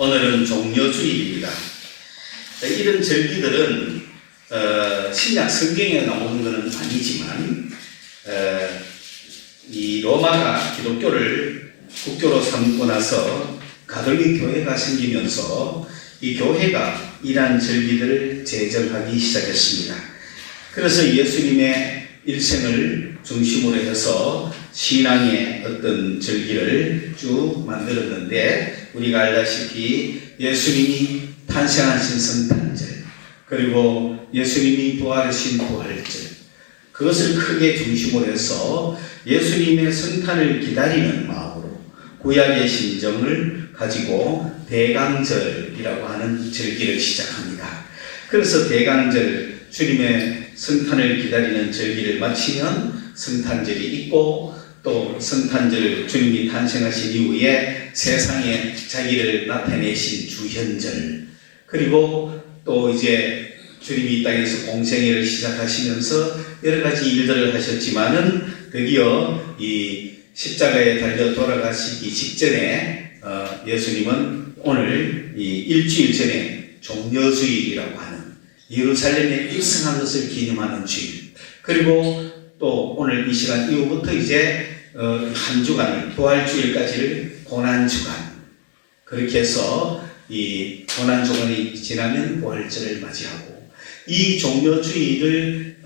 오늘은 종려주일입니다. 이런 절기들은 신약 성경에 나오는 것은 아니지만 이 로마가 기독교를 국교로 삼고 나서 가톨릭 교회가 생기면서 이 교회가 이러한 절기들을 제정하기 시작했습니다. 그래서 예수님의 일생을 중심으로 해서 신앙의 어떤 절기를 쭉 만들었는데, 우리가 알다시피 예수님이 탄생하신 성탄절, 그리고 예수님이 부활하신 부활절, 그것을 크게 중심으로 해서 예수님의 성탄을 기다리는 마음으로 구약의 심정을 가지고 대강절이라고 하는 절기를 시작합니다. 그래서 대강절, 주님의 성탄을 기다리는 절기를 마치면 성탄절이 있고, 또 성탄절, 주님이 탄생하신 이후에 세상에 자기를 나타내신 주현절, 그리고 또 이제 주님이 이 땅에서 공생애를 시작하시면서 여러 가지 일들을 하셨지만은 드디어 이 십자가에 달려 돌아가시기 직전에 예수님은 오늘 이 일주일 전에 종려주일이라고 하는 예루살렘에 입성한 것을 기념하는 주일, 그리고 또 오늘 이 시간 이후부터 이제 한 주간을, 부활주일까지를 고난주간, 그렇게 해서 이 고난주간이 지나면 부활절을 맞이하고, 이 종려주일을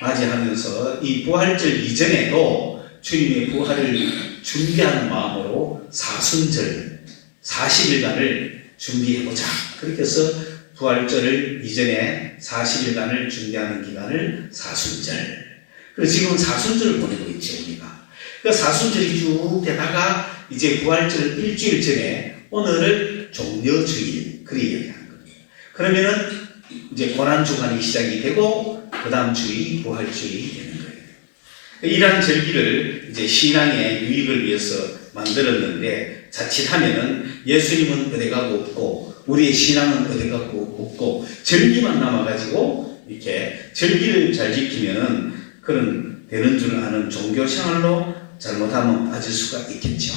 맞이하면서 이 부활절 이전에도 주님의 부활을 준비하는 마음으로 사순절 40일간을 준비해보자, 그렇게 해서 부활절을 이전에 40일간을 준비하는 기간을 사순절, 그리고 지금 사순절을 보내고 있죠. 우리가 그 사순절이 쭉 되다가 이제 부활절 일주일 전에 오늘을 종려주일, 그렇게 이야기하는 겁니다. 그러면은 이제 고난주간이 시작이 되고 그 다음 주일이 부활주일이 되는 거예요. 이러한 절기를 이제 신앙의 유익을 위해서 만들었는데, 자칫하면은 예수님은 어디가고 없고 우리의 신앙은 어디가고 없고 절기만 남아가지고 이렇게 절기를 잘 지키면은 그런 되는 줄 아는 종교 생활로 잘못하면 빠질 수가 있겠죠.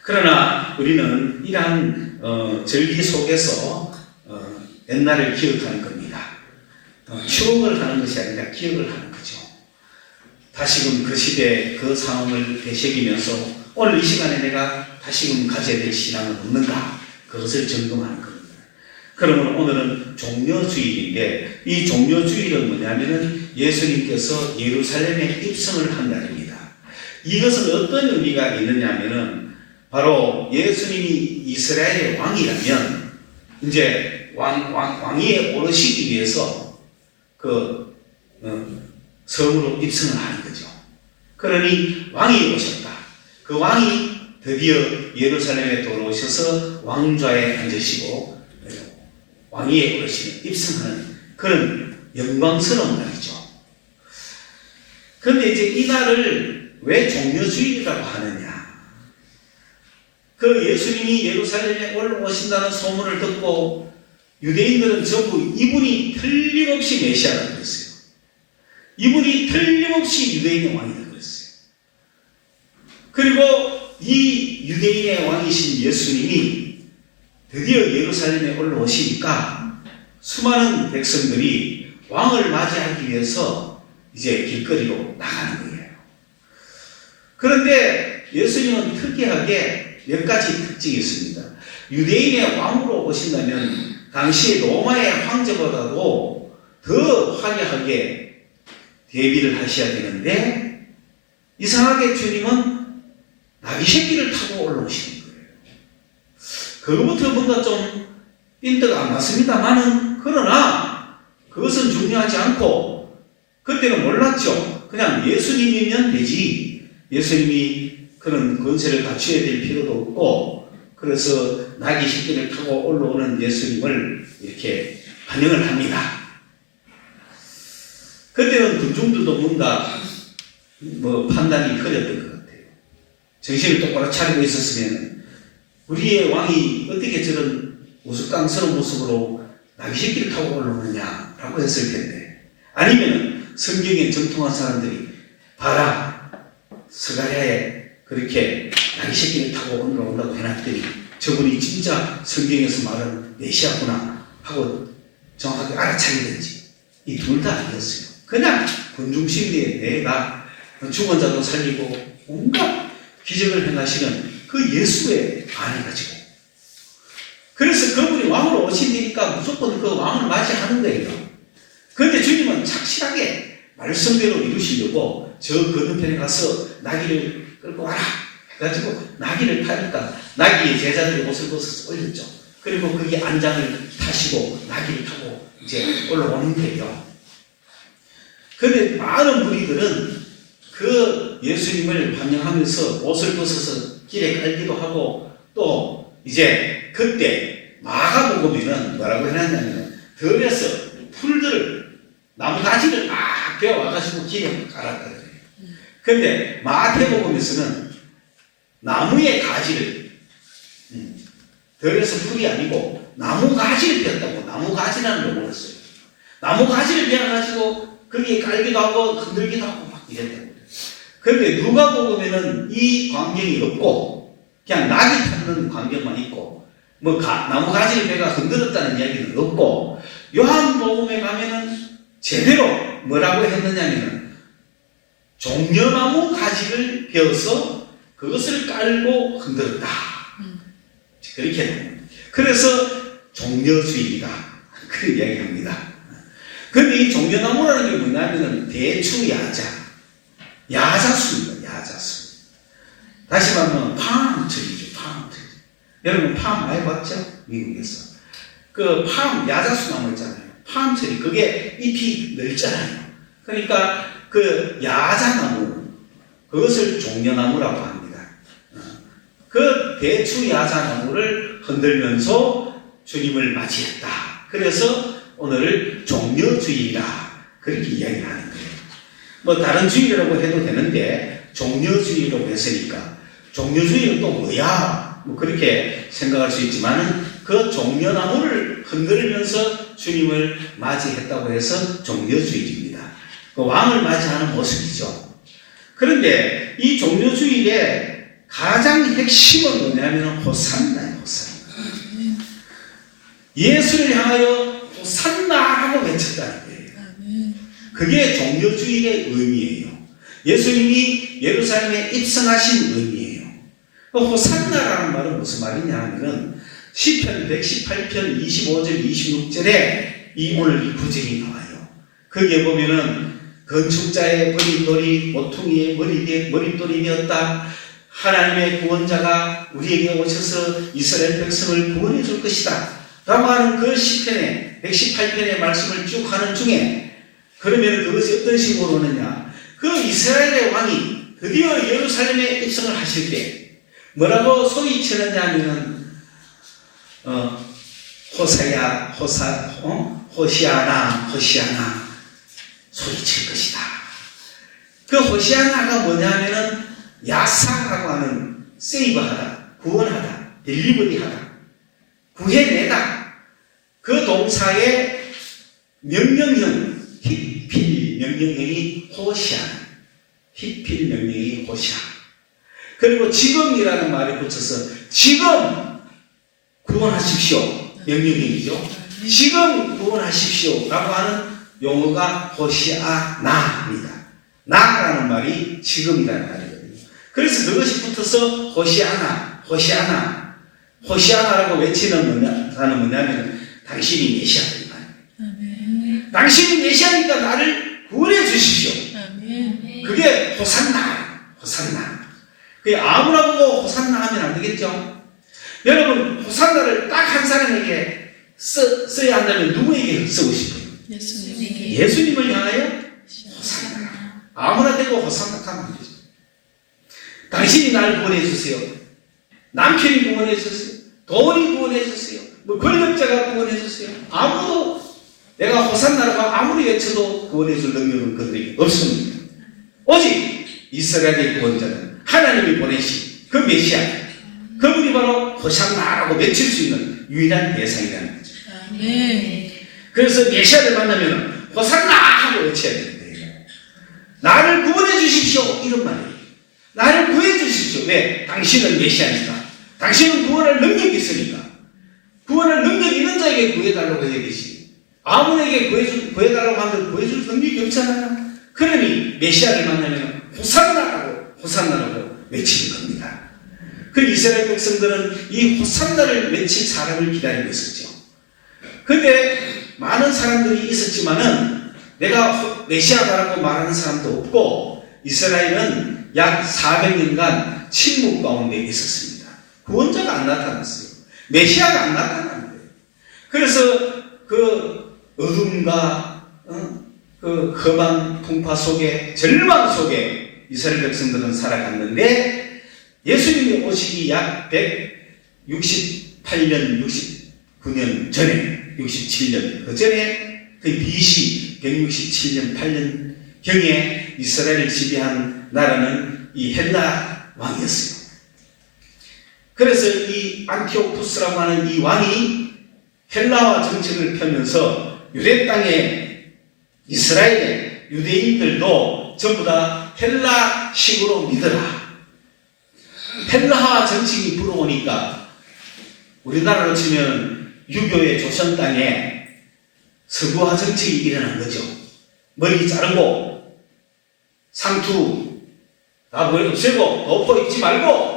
그러나 우리는 이러한 절기 속에서 옛날을 기억하는 겁니다. 추억을 하는 것이 아니라 기억을 하는 거죠. 다시금 그 시대 그 상황을 되새기면서 오늘 이 시간에 내가 다시금 가져야 될 신앙은 없는가, 그것을 점검하는 겁니다. 그러면 오늘은 종려주일인데, 이 종려주일은 뭐냐면은 예수님께서 예루살렘에 입성을 한 날입니다. 이것은 어떤 의미가 있느냐면은, 바로 예수님이 이스라엘의 왕이라면 이제 왕위에 오르시기 위해서 그 성으로 입성을 하는 거죠. 그러니 왕이 오셨다. 그 왕이 드디어 예루살렘에 돌아오셔서 왕좌에 앉으시고 왕위에 오르시는, 입성하는 그런 영광스러운 날이죠. 그런데 이제 이 날을 왜 종려주일이라고 하느냐? 그 예수님이 예루살렘에 올라오신다는 소문을 듣고 유대인들은 전부 이분이 틀림없이 메시아라고 그랬어요. 이분이 틀림없이 유대인의 왕이라고 그랬어요. 그리고 이 유대인의 왕이신 예수님이 드디어 예루살렘에 올라오시니까 수많은 백성들이 왕을 맞이하기 위해서 이제 길거리로 나가는 거예요. 그런데 예수님은 특이하게 몇 가지 특징이 있습니다. 유대인의 왕으로 오신다면 당시 로마의 황제보다도 더 화려하게 대비를 하셔야 되는데, 이상하게 주님은 나귀 새끼를 타고 올라오시는 거예요. 그거부터 뭔가 좀 핀트가 안 맞습니다만은, 그러나 그것은 중요하지 않고, 그때는 몰랐죠. 그냥 예수님이면 되지, 예수님이 그런 권세를 갖춰야 될 필요도 없고, 그래서 나귀 새끼를 타고 올라오는 예수님을 이렇게 환영을 합니다. 그때는 군중들도 뭔가 판단이 흐렸던 것 같아요. 정신을 똑바로 차리고 있었으면 우리의 왕이 어떻게 저런 우스꽝스러운 모습으로 나귀 새끼를 타고 올라오느냐라고 했을 텐데, 아니면 성경에 정통한 사람들이 봐라, 스가랴에 그렇게 나귀 새끼를 타고 올라온다고 해놨더니 저분이 진짜 성경에서 말하는 메시아구나 하고 정확하게 알아차리든지 이 둘 다 아니었어요. 그냥 군중심리에 내가 죽은 자도 살리고 온갖 기적을 행하시는 그 예수의 안을 가지고, 그래서 그분이 왕으로 오시니까 무조건 그 왕을 맞이하는 거예요. 그런데 주님은 착실하게 말씀대로 이루시려고 저 건너편에 가서 나귀를 끌고 와라 해가지고 나귀를 타니까 나귀의 제자들이 옷을 벗어서 올렸죠. 그리고 거기 안장을 타시고 나귀를 타고 이제 올라오는 거예요. 그런데 많은 무리들은 그 예수님을 환영하면서 옷을 벗어서 길에 깔기도 하고, 또 이제 그때 마가복음에는 뭐라고 해놨냐면 들에서 풀들을 나무가지를 막 베어와가지고 길에 깔았거든요. 그런데 마태복음에서는 나무의 가지를 들에서 풀이 아니고 나무가지를 베었다고 나무가지라는 용어를 써요. 나무가지를 베어가지고 거기에 깔기도 하고 흔들기도 하고 막 이랬다고. 그런데 누가복음에는 이 광경이 없고 그냥 낙이 타는 광경만 있고 뭐 나무가지를 베가 흔들었다는 이야기는 없고, 요한복음에 가면은 제대로 뭐라고 했느냐면은 종려나무 가지를 베어서 그것을 깔고 흔들었다. 그렇게 됩니다. 그래서 종려주의이다. 그 이야기합니다. 그런데 이 종려나무라는 게 뭐냐면은 대추야자, 야자수입니다. 야자수. 다시 말하면 팜트리죠. 팜트리. 여러분 팜 많이 봤죠? 미국에서. 그 팜, 야자수 나무 있잖아요. 팜트리. 그게 잎이 넓잖아요. 그러니까 그 야자나무, 그것을 종려나무라고 합니다. 그 대추 야자나무를 흔들면서 주님을 맞이했다. 그래서 오늘 종려주의라 그렇게 이야기를 하는 거예요. 뭐 다른 주의라고 해도 되는데 종려주의라고 했으니까 종려주의는 또 뭐야? 뭐 그렇게 생각할 수 있지만은 그 종려나무를 흔들면서 주님을 맞이했다고 해서 종려주의입니다. 그 왕을 맞이하는 모습이죠. 그런데 이 종려주의의 가장 핵심은 뭐냐면 호산나예요. 호산나. 예수를 향하여 호산나 하고 외쳤다는 거예요. 그게 종려주의의 의미예요. 예수님이 예루살렘에 입성하신 의미예요. 호산나라는 말은 무슨 말이냐 하면은 시편 118편 25절 26절에 오늘 이 구절이 나와요. 거기에 보면은 건축자의 머릿돌이 모퉁이의 머릿돌이 되었다. 하나님의 구원자가 우리에게 오셔서 이스라엘 백성을 구원해 줄 것이다 라고 하는 그 시편의 118편의 말씀을 쭉 하는 중에, 그러면 그것이 어떤 식으로 오느냐, 그 이스라엘의 왕이 드디어 예루살렘에 입성을 하실 때 뭐라고 소리치느냐 하면은 호시아나 소리칠 것이다. 그 호시아나가 뭐냐면은 야사라고 하는 세이브하다, 구원하다, 딜리버리하다, 구해내다, 그 동사의 명령형, 히필 명령형이 호시아나, 히필 명령이 호시아나. 그리고 지금이라는 말에 붙여서 지금 구원하십시오 명령형이죠. 지금 구원하십시오 라고 하는 용어가 호시아나입니다. 나라는 말이 지금이라는 말이거든요. 그래서 그것이 붙어서 호시아나라고 외치는 단어는 뭐냐면 당신이 메시아다. 당신이 메시아니까 나를 구원해 주십시오. 그게 호산나. 그게 아무나 보고 호산나 하면 안 되겠죠. 여러분 호산나를 딱 한 사람에게 써야 한다면 누구에게 쓰고 싶어요? 예수님을 향하여 호산나. 아무나 되고 호산나 하면 안 되죠. 당신이 나를 구원해 주세요. 남편이 구원해 주세요. 돈이 구원해 주세요. 뭐 권력자가 구원해 주세요. 아무도 내가 호산나라고 아무리 외쳐도 구원해 줄 능력은 그들에게 없습니다. 오직 이스라엘의 구원자는 하나님이 보내신 그 메시아, 그분이 바로 호산나라고 외칠 수 있는 유일한 대상이라는 거죠. 그래서 메시아를 만나면 호산나 하고 외쳐야 되는 거예요. 나를 구원해 주십시오 이런 말이에요. 나를 구해 주십시오. 왜? 당신은 메시아니까. 당신은 구원할 능력이 있으니까 구원할 능력 있는 자에게 구해달라고 해야 되지. 아무에게 구해달라고 하는데 구해줄 능력이 없잖아요. 그러니 메시아를 만나면 호산나라고 외치는 겁니다. 그 이스라엘 백성들은 이 호산나를 외칠 사람을 기다리고 있었죠. 근데 많은 사람들이 있었지만은 내가 메시아다라고 말하는 사람도 없고 이스라엘은 약 400년간 침묵 가운데 있었습니다. 구원자가 안 나타났어요. 메시아가 안 나타났는데. 그래서 그 어둠과 그 험한 풍파 속에 절망 속에 이스라엘 백성들은 살아갔는데 예수님이 오시기 약 168년, 69년 전에 67년 그 전에 그 BC 167년 8년경에 이스라엘을 지배한 나라는 이 헬라 왕이었어요. 그래서 이 안티오쿠스라고 하는 이 왕이 헬라화 정책을 펴면서 유대 땅에 이스라엘의 유대인들도 전부 다 헬라식으로 믿어라. 헬라화 정책이 불어오니까 우리나라로 치면 유교의 조선 땅에 서구화 정책이 일어난 거죠. 머리 자르고 상투 다 없애고 덮어 입지 말고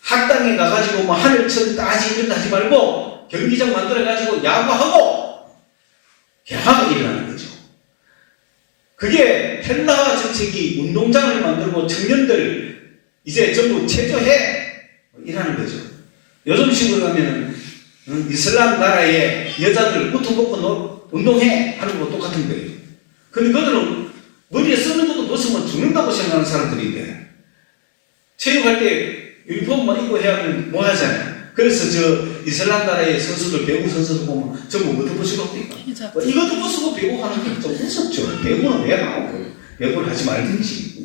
학당에 가가지고 뭐 하늘천 따지 이런 거 하지 말고 경기장 만들어가지고 야구하고 개화가 일어나는 거죠. 그게 헬라화 정책이 운동장을 만들고 청년들 이제 전부 체조해 이라는 거죠. 요즘 식으로 가면은 이슬람 나라의 여자들 우투 벗고 운동해 하는 거 똑같은 거예요. 근데 그들은 머리에 쓰는 것도 벗으면 죽는다고 생각하는 사람들인데 체육할 때 유니폼만 입고 해야 하면 뭐 하잖아요. 그래서 저 이슬람 나라의 선수들, 배구 선수들 보면 전부 뭐 벗으시고 합니까? 이것도 벗고 배구 하는 건 좀 무섭죠. 배구는 왜 하고 배구를 하지 말든지.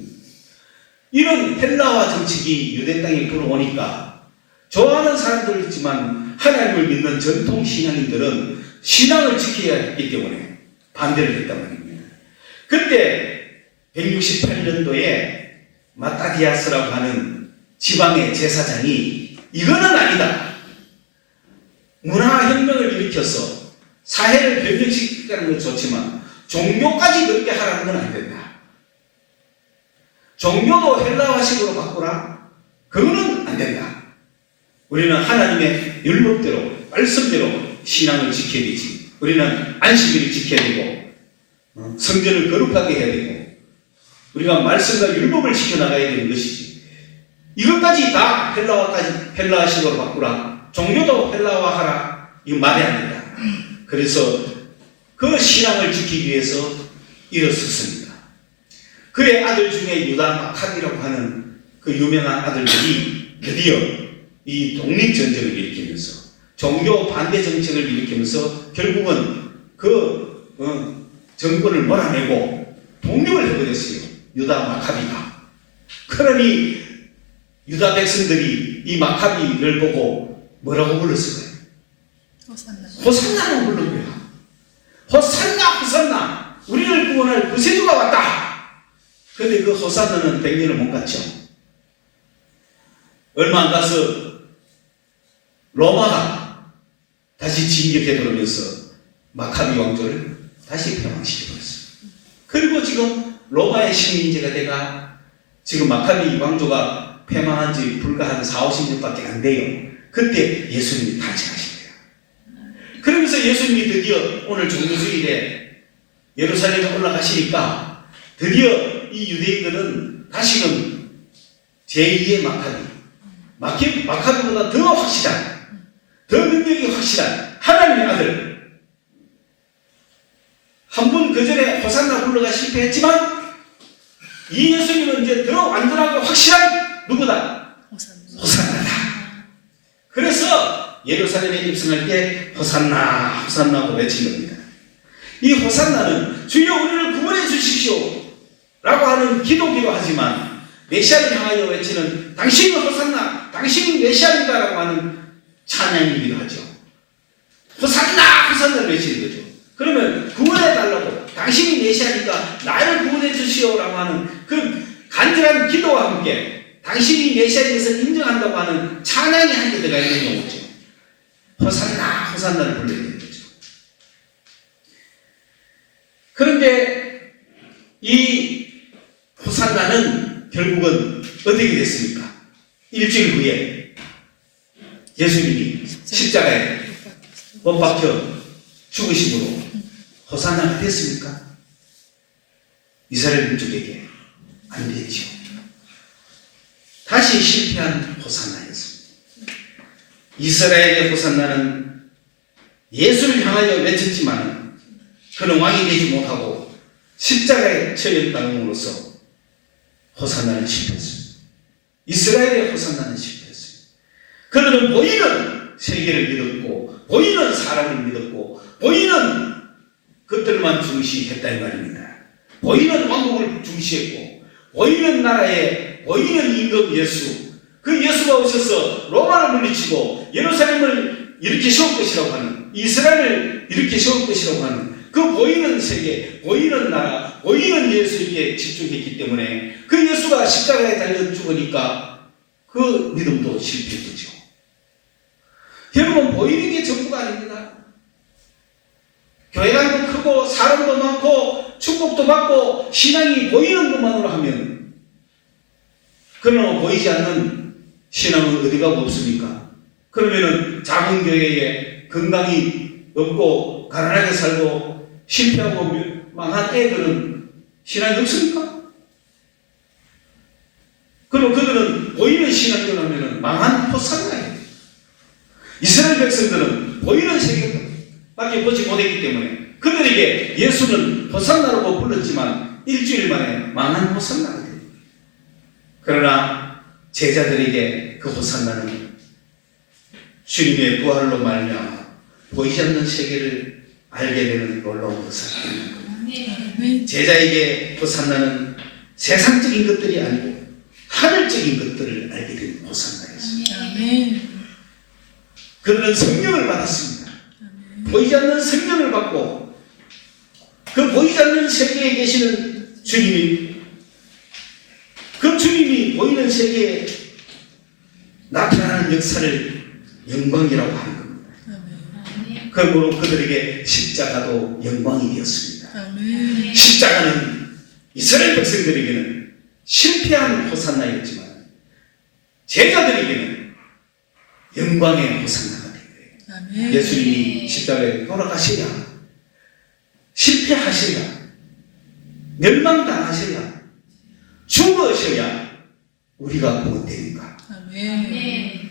이런 헬라화 정책이 유대 땅에 불어오니까 좋아하는 사람도 있지만 하나님을 믿는 전통 신앙인들은 신앙을 지켜야 했기 때문에 반대를 했단 말입니다. 그때 168년도에 마타디아스라고 하는 지방의 제사장이 이거는 아니다. 문화혁명을 일으켜서 사회를 변경시키는 건 좋지만 종교까지 그렇게 하라는 건 안 된다. 종교도 헬라화식으로 바꾸라? 그거는 안 된다. 우리는 하나님의 율법대로, 말씀대로 신앙을 지켜야 되지. 우리는 안식일을 지켜야 되고, 성전을 거룩하게 해야 되고, 우리가 말씀과 율법을 지켜나가야 되는 것이지. 이것까지 다 헬라화식으로 바꾸라. 종교도 헬라화하라. 이거 말이 안 된다. 그래서 그 신앙을 지키기 위해서 일어섰습니다. 그의 아들 중에 유다 마카비라고 하는 그 유명한 아들들이 드디어 이 독립전쟁을 일으키면서 종교 반대 정책을 일으키면서 결국은 그 정권을 몰아내고 독립을 해버렸어요. 유다 마카비가. 그러니 유다 백성들이 이 마카비를 보고 뭐라고 불렀을까요? 호산나라고 부른 거야. 호산나 우리를 구원할 구세주가 왔다. 그런데 그 호산나는 100년을 못 갔죠. 얼마 안 가서 로마가 다시 진격해 들어오면서 마카비 왕조를 다시 폐왕시켜버렸어요. 그리고 지금 로마의 식민지가 돼가 지금 마카비 왕조가 폐망한 지 불과 한 40-50년밖에 안 돼요. 그때 예수님이 탄생하신 거예요. 그러면서 예수님이 드디어 오늘 종료주일에 예루살렘에 올라가시니까 드디어 이 유대인들은 다시금 제2의 마카비보다 더 확실한, 더 능력이 확실한 하나님의 아들. 한 번 그 전에 호산나 불러가 실패했지만 이 예수님은 이제 더 완전하고 확실한 누구다? 호산나다. 그래서 예루살렘에 입성할 때 호산나 호산나고 외친 겁니다. 이 호산나는 주여 우리를 구원해 주십시오 라고 하는 기도기도 하지만 메시아를 향하여 외치는 당신이 호산나 당신이 메시아이다 라고 하는 찬양이기도 하죠. 호산나 호산나를 외치는 거죠. 그러면 구원해 달라고 당신이 메시아니까 나를 구원해 주시오 라고 하는 그 간절한 기도와 함께 당신이 메시아인 것을 인정한다고 하는 찬양이 한 개 들어가 있는 경우죠. 호산나, 호산나를 불러야 되는 거죠. 그런데 이 호산나는 결국은 어떻게 됐습니까? 일주일 후에 예수님이 십자가에 못 박혀 죽으심으로 호산나가 됐습니까? 이스라엘 민족에게 안 됐죠. 다시 실패한 호산나였습니다. 이스라엘의 호산나는 예수를 향하여 외쳤지만 그는 왕이 되지 못하고 십자가에 처형당함으로써 호산나는 실패했습니다. 이스라엘의 호산나는 실패했습니다. 그들은 보이는 세계를 믿었고 보이는 사람을 믿었고 보이는 것들만 중시했다 이 말입니다. 보이는 왕국을 중시했고 보이는 나라에 보이는 임금 예수, 그 예수가 오셔서 로마를 물리치고 예루살렘을 이렇게 세울 것이라고 하는, 이스라엘을 이렇게 세울 것이라고 하는 그 보이는 세계, 보이는 나라, 보이는 예수에게 집중했기 때문에 그 예수가 십자가에 달려 죽으니까 그 믿음도 실패했죠. 여러분, 보이는 게 전부가 아닙니다. 교회관도 크고 사람도 많고 축복도 받고 신앙이 보이는 것만으로 하면, 그러나 보이지 않는 신앙은 어디가 없습니까? 그러면은 작은 교회에 건강이 없고 가난하게 살고 실패하고 망한 애들은 신앙이 없습니까? 그럼 그들은 보이는 신앙을 하면은 망한 호산나예요. 이스라엘 백성들은 보이는 세계밖에 보지 못했기 때문에 그들에게 예수는 호산나라고 불렀지만 일주일 만에 망한 호산나가 됩니다. 그러나 제자들에게 그 호산나는 주님의 부활로 말미암아 보이지 않는 세계를 알게 되는 놀라운 호산나. 제자에게 호산나는 세상적인 것들이 아니고 하늘적인 것들을 알게 되는 호산나였습니다. 그들은 성령을 받았습니다. 보이지 않는 성령을 받고 그 보이지 않는 세계에 계시는 주님이, 그 주님이 보이는 세계에 나타나는 역사를 영광이라고 하는 겁니다. 그러므로 그들에게 십자가도 영광이 되었습니다. 십자가는 이스라엘 백성들에게는 실패한 호산나였지만 제자들에게는 영광의 호산나가 된 거예요. 예수님이 십자가에 돌아가셔야, 실패하셔야, 멸망당하셔야, 죽으셔야 우리가 구원됩니까?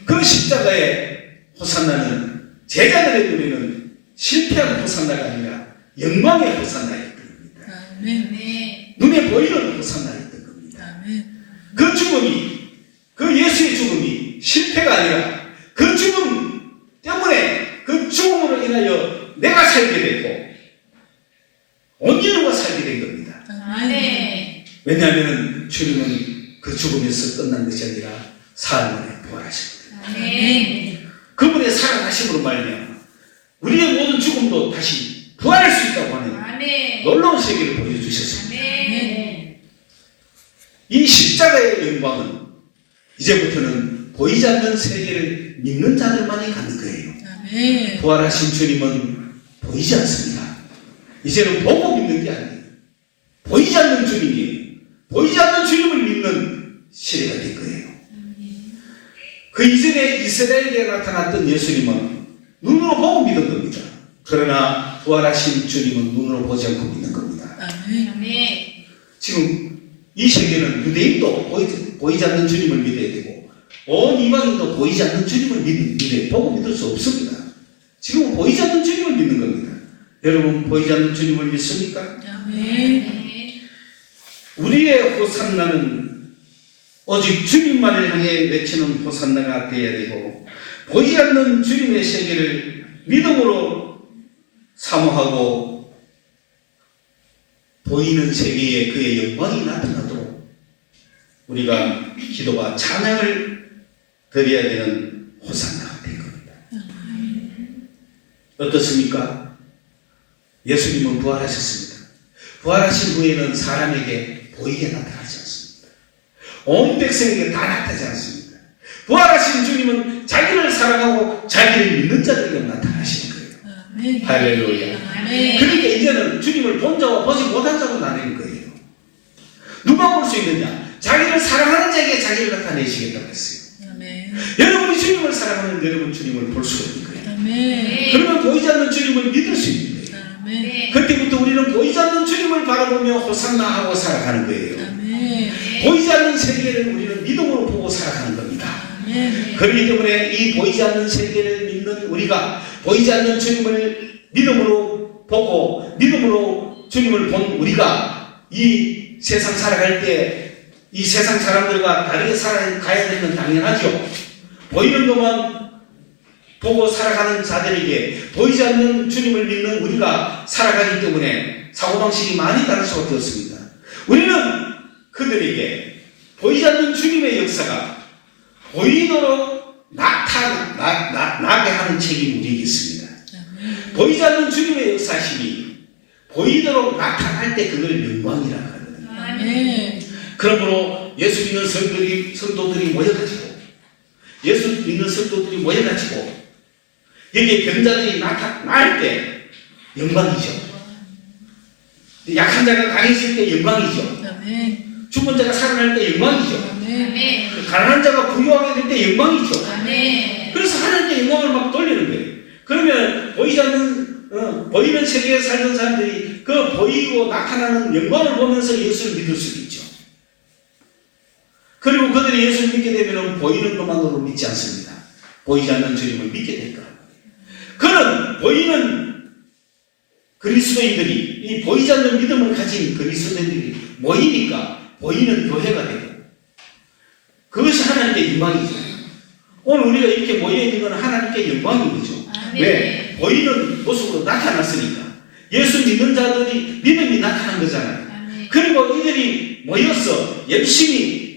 그 십자가의 호산나는 제자들의 눈에는 실패한 호산나가 아니라 영광의 호산나였던 겁니다. 눈에 보이는 호산나였던 겁니다. 그 죽음이, 그 예수의 죽음이 실패가 아니라 그 죽음 때문에, 그 죽음으로 인하여 내가 살게 됐고 온 인류가 살게 된 겁니다. 왜냐하면 주님은 그 죽음에서 끝난 것이 아니라 사흘 만에 부활하셨거든요. 그분의 살아나심으로 말미암아 우리의 모든 죽음도 다시 부활할 수 있다고 하는 놀라운 세계를 보여주셨습니다. 이 십자가의 영광은 이제부터는 보이지 않는 세계를 믿는 자들만이 갖는 거예요. 부활하신 주님은 보이지 않습니다. 이제는 보고 믿는 게 아니에요. 보이지 않는 주님이에요. 보이지 않는 주님을 믿는 시대가 될 거예요. 그 이전에 이스라엘에 나타났던 예수님은 눈으로 보고 믿은 겁니다. 그러나 부활하신 주님은 눈으로 보지 않고 믿는 겁니다. 지금 이 세계는 유대인도 보이지 않는 주님을 믿어야 되고 온 이방인도 보이지 않는 주님을 믿어야, 보고 믿을 수 없습니다. 지금은 보이지 않는 주님을 믿는 겁니다. 여러분, 보이지 않는 주님을 믿습니까? 우리의 호산나는 오직 주님만을 향해 외치는 호산나가 되어야 되고, 보이지 않는 주님의 세계를 믿음으로 사모하고 보이는 세계에 그의 영광이 나타나도록 우리가 기도와 찬양을 드려야 되는 호산나가 된 겁니다. 어떻습니까? 예수님은 부활하셨습니다. 부활하신 후에는 사람에게 보이게 나타나지 않습니다. 온 백성에게 다 나타나지 않습니까? 부활하신 주님은 자기를 사랑하고 자기를 믿는 자들에게 나타나시는 거예요. 아멘. 할렐루야. 아멘. 그러니까 이제는 주님을 본 자와 보지 못한 자로 나뉘는 거예요. 누가 볼 수 있느냐? 자기를 사랑하는 자에게 자기를 나타내시겠다고 했어요. 아멘. 여러분이 주님을 사랑하면 여러분 주님을 볼 수가 있는 거예요. 아멘. 그러면 보이지 않는 주님을 믿을 수 있는 거예요. 아멘. 그때부터 우리는 보이지 않는 주님을 바라보며 호산나 하고 살아가는 거예요. 아멘. 보이지 않는 세계를 우리는 믿음으로 보고 살아가는 겁니다. 아멘. 그렇기 때문에 이 보이지 않는 세계를 믿는 우리가 보이지 않는 주님을 믿음으로 보고 믿음으로 주님을 본 우리가 이 세상 살아갈 때 이 세상 사람들과 다르게 살아가야 되는 건 당연하죠. 보이는 것만 보고 살아가는 자들에게 보이지 않는 주님을 믿는 우리가 살아가기 때문에 사고방식이 많이 다를 수밖에 없습니다. 우리는 그들에게 보이지 않는 주님의 역사가 보이도록 나게 하는 책임이 우리에게 있습니다. 보이지 않는 주님의 역사심이 보이도록 나타날 때 그걸 영광이라 하거든요. 아멘. 그러므로 예수 믿는 성도들이 모여가지고 여기에 병자들이 나타날 때 영광이죠. 약한 자가 강해질 때 영광이죠. 아멘. 죽은 자가 살아날 때 영광이죠. 아멘. 가난한 자가 부유하게 될 때 영광이죠. 아멘. 그래서 하나님께 영광을 막 돌리는 거예요. 그러면 보이지 않는 보이는 세계에 살던 사람들이 그 보이고 나타나는 영광을 보면서 예수를 믿을 수 있죠. 그리고 그들이 예수를 믿게 되면 보이는 것만으로 믿지 않습니다. 보이지 않는 주님을 믿게 될 거예요. 그는 보이는 그리스도인들이 이 보이지 않는 믿음을 가진 그리스도인들이 모이니까 보이는 교회가 되고 그것이 하나님께 영광이죠. 오늘 우리가 이렇게 모여있는 건 하나님께 영광이죠. 왜? 보이는 모습으로 나타났으니까. 예수 믿는 자들이 믿음이 나타난 거잖아요. 그리고 이들이 모여서 열심히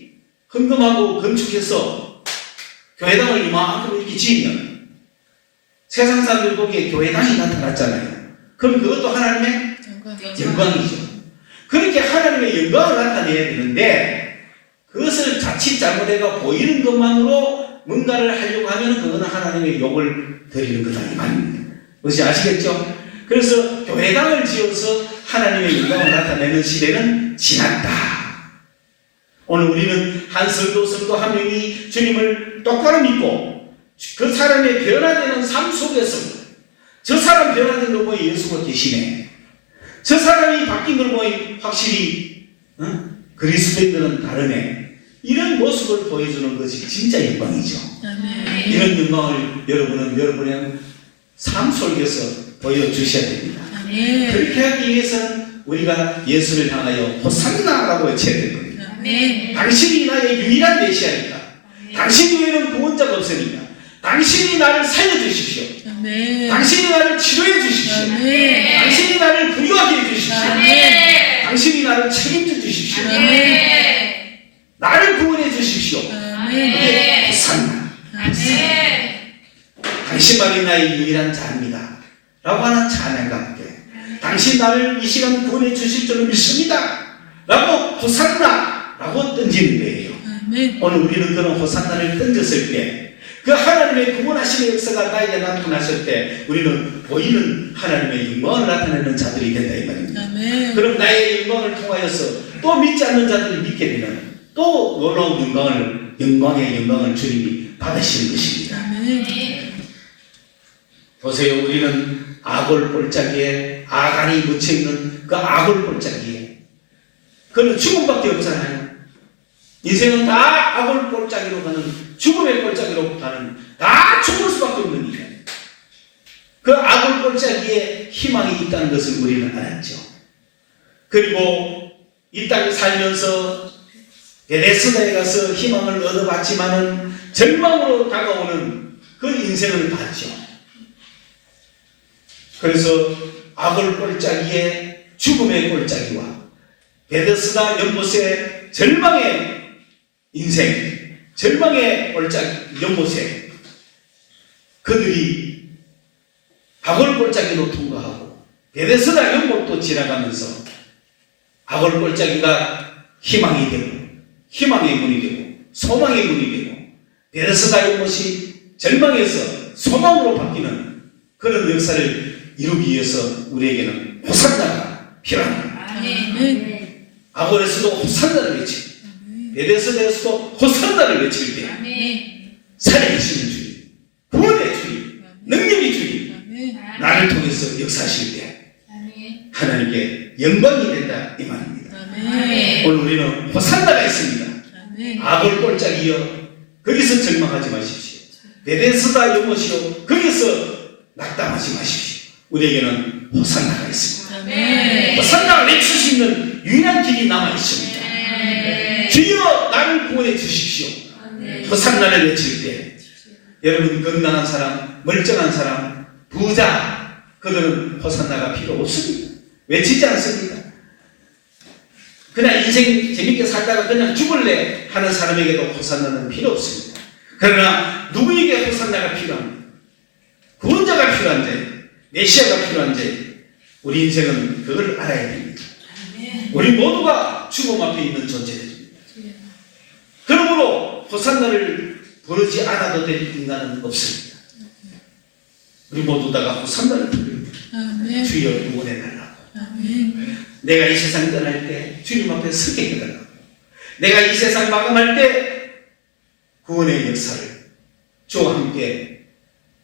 헌금하고 건축해서 교회당을 이만큼 이렇게 지으면 세상 사람들 보기에 교회당이 나타났잖아요. 그럼 그것도 하나님의 영광이죠. 그렇게 하나님의 영광을 나타내야 되는데 그것을 자칫 잘못해가 보이는 것만으로 뭔가를 하려고 하면 그거는 하나님의 욕을 드리는 거다 이 말입니다. 그것이 아시겠죠? 그래서 교회당을 지어서 하나님의 영광을 나타내는 시대는 지났다. 오늘 우리는 한 성도 한 명이 주님을 똑바로 믿고 그 사람의 변화되는 삶 속에서 저 사람 변화된 걸 보니 예수가 계시네. 저 사람이 바뀐 걸 보니 확실히 그리스도인들은 다르네. 이런 모습을 보여주는 것이 진짜 영광이죠. 아멘. 이런 영광을 여러분은 여러분의 삶 속에서 보여주셔야 됩니다. 아멘. 그렇게 하기 위해서는 우리가 예수를 향하여 호산나라고 외쳐야 될 겁니다. 아멘. 당신이 나의 유일한 메시아니까. 당신 외에는 구원자가 없으니까. 당신이 나를 살려주십시오. 아멘. 당신이 나를 치료해 주십시오. 아멘. 당신이 나를 부유하게 해주십시오. 아멘. 당신이 나를 책임져 주십시오. 아멘. 나를 구원해 주십시오. 아멘. 호산나. 아멘. 당신만이 나의 유일한 자입니다. 라고 하는 찬양과 함께 당신 나를 이 시간 구원해 주실 줄을 믿습니다. 라고 호산나 라고 던지는 거예요. 아멘. 오늘 우리는 그런 호산나를 던졌을 때 그 하나님의 구원하심의 역사가 나에게 나타났을 때 우리는 보이는 하나님의 영광을 나타내는 자들이 된다 이 말입니다. 아멘. 그럼 나의 영광을 통하여서 또 믿지 않는 자들이 믿게 되면 또 놀라운 영광의 영광을 주님이 받으시는 것입니다. 아멘. 보세요. 우리는 아골골짜기에 아간이 묻혀있는 그 아골골짜기에 그는 죽음밖에 없잖아요. 인생은 다 아골골짜기로 가는 죽음의 골짜기로 가는 다 죽을 수밖에 없는 일. 그 아골골짜기에 희망이 있다는 것을 우리는 알았죠. 그리고 이 땅에 살면서 베데스다에 가서 희망을 얻어봤지만은 절망으로 다가오는 그 인생을 봤죠. 그래서 아골골짜기의 죽음의 골짜기와 베데스다 연못의 절망의 인생, 절망의 골짜기 연못에 그들이 아골골짜기로 통과하고 베데스다 연못도 지나가면서 아골골짜기가 희망이 되고 희망의 문이 되고 소망의 문이 되고 베데스다 연못이 절망에서 소망으로 바뀌는 그런 역사를 이루기 위해서 우리에게는 호산나가 필요합니다. 아멘. 아고에서도 호산나를 외치고 베데스다에서도 호산나를 외칠 때 아멘. 살아계시는 주님, 구원의 주님, 능력의 주님 아멘. 나를 통해서 역사하실 때 아멘. 하나님께 영광이 된다 이 말입니다. 아멘. 오늘 우리는 호산나가 있습니다. 아멘. 아골 꼴짝이여 거기서 절망하지 마십시오. 베데스다 연못이요 거기서 낙담하지 마십시오. 우리에게는 호산나가 있습니다. 아멘. 호산나를 외칠 수 있는 유일한 길이 남아 있습니다. 아멘. 주여 나를 구원해 주십시오. 아멘. 호산나를 외칠 때 여러분 건강한 사람, 멀쩡한 사람, 부자 그들은 호산나가 필요 없습니다. 외치지 않습니다. 그냥 인생 재밌게 살다가 그냥 죽을래 하는 사람에게도 호산나는 필요 없습니다. 그러나 누구에게 호산나가 필요합니다. 구원자가 필요한데 메시아가 필요한데 우리 인생은 그걸 알아야 됩니다. 우리 모두가 죽음 앞에 있는 존재들입니다. 그러므로 호산나를 부르지 않아도 될 인간은 없습니다. 우리 모두 다가 호산나를 부릅니다. 아멘. 주여 구원해달라고. 아멘. 내가 이 세상 떠날 때 주님 앞에 서게 해달라고. 내가 이 세상 마감할 때 구원의 역사를 주와 함께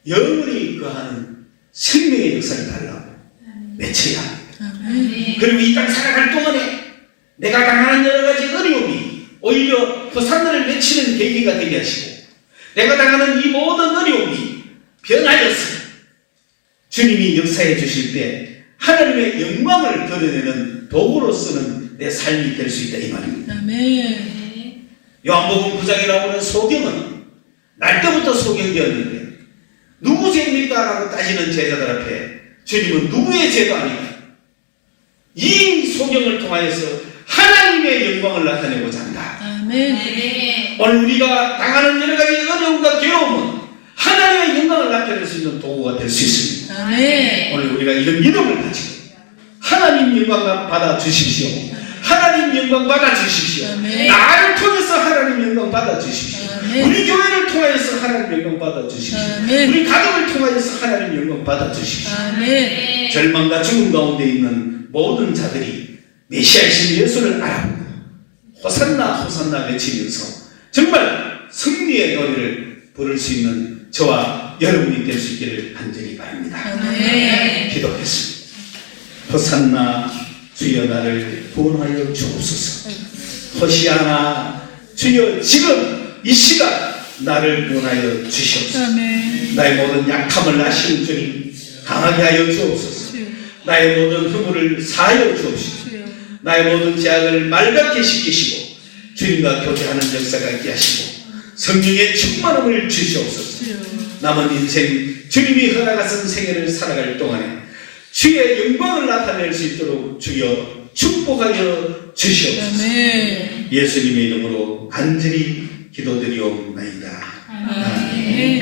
영원히 거하는 생명의 역사를 달라고 외쳐야 합니다. 아멘. 그리고 이 땅 살아갈 동안에 내가 당하는 여러 가지 어려움이 오히려 호산나를 외치는 계기가 되게 하시고 내가 당하는 이 모든 어려움이 변하여서 주님이 역사해 주실 때 하나님의 영광을 드러내는 도구로 쓰는 내 삶이 될 수 있다 이 말입니다. 아멘. 요한복음 9장에 나오는 소경은 날 때부터 소경되었는데 누구 죄입니까? 라고 따지는 제자들 앞에 주님은 누구의 죄도 아니다. 이 소경을 통하여서 하나님의 영광을 나타내고자 한다. 아멘. 아멘. 오늘 우리가 당하는 여러 가지 어려움과 괴로움은 하나님의 영광을 나타낼 수 있는 도구가 될 수 있습니다. 아멘. 오늘 우리가 이런 믿음을 가지고 하나님 영광 받아 주십시오. 하나님 영광 받아 주십시오. 아멘. 나를 통해서 하나님 영광 받아 주십시오. 아멘. 우리 교회를 통하여서 하나님 영광 받아 주십시오. 아멘. 우리 가족을 통하여서 하나님 영광 받아 주십시오. 아멘. 절망과 죽음 가운데 있는 모든 자들이 메시아이신 예수를 알아보고 호산나 호산나 외치면서 정말 승리의 노래를 부를 수 있는 저와 여러분이 될 수 있기를 간절히 바랍니다. 아멘. 기도했습니다. 호산나 주여 나를 구원하여 주옵소서. 호시아나 주여 지금 이 시간 나를 구원하여 주시옵소서. 아멘. 나의 모든 약함을 아시는 주님 강하게 하여 주옵소서. 주여. 나의 모든 허물을 사하여 주옵소서. 주여. 나의 모든 죄악을 말갛게 씻기시고 주님과 교제하는 역사가 있게 하시고 성령의 충만함을 주시옵소서. 주여. 남은 인생 주님이 허락하신 생애를 살아갈 동안에 주의 영광을 나타낼 수 있도록 주여 축복하여 주시옵소서. 아멘. 예수님의 이름으로 간절히 기도드리옵나이다. 아멘.